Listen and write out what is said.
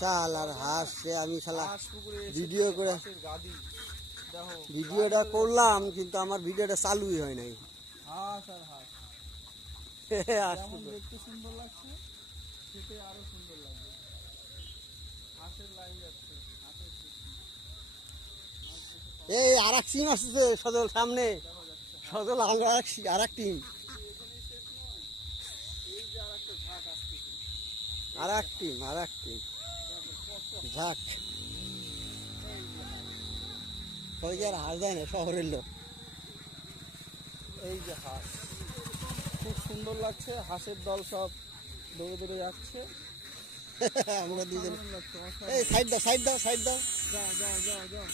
শাল আর হাঁস আমি শালা হাঁস পুকুরে ভিডিও করে গাদি দেখো ভিডিওটা করলাম কিন্তু আমার ভিডিওটা চালুই হয় নাই। হাঁস আর হাঁস হাঁস যেমন পুকুর। দেখতে সুন্দর লাগছে খেতে আরো সুন্দর লাগবে। হাঁসের লাইন যাচ্ছে হাঁসের এই আর এক টিম আসছে সজল সামনে, সজল আর এক টিম, এই যে আর একটা ঝাঁক আসতেছে আর এক টিম ঝাঁক। সবাই কি আর হাঁস দেয় না শহরের লোক? এই যে হাঁস খুব সুন্দর লাগছে। হাঁসের দল সব দৌড়ে দৌড়ে যাচ্ছে। আমরা দুজন অসাধারণ লাগছে, এই অসাধারণ। সাইড দাও। যাও যাও যাও যাও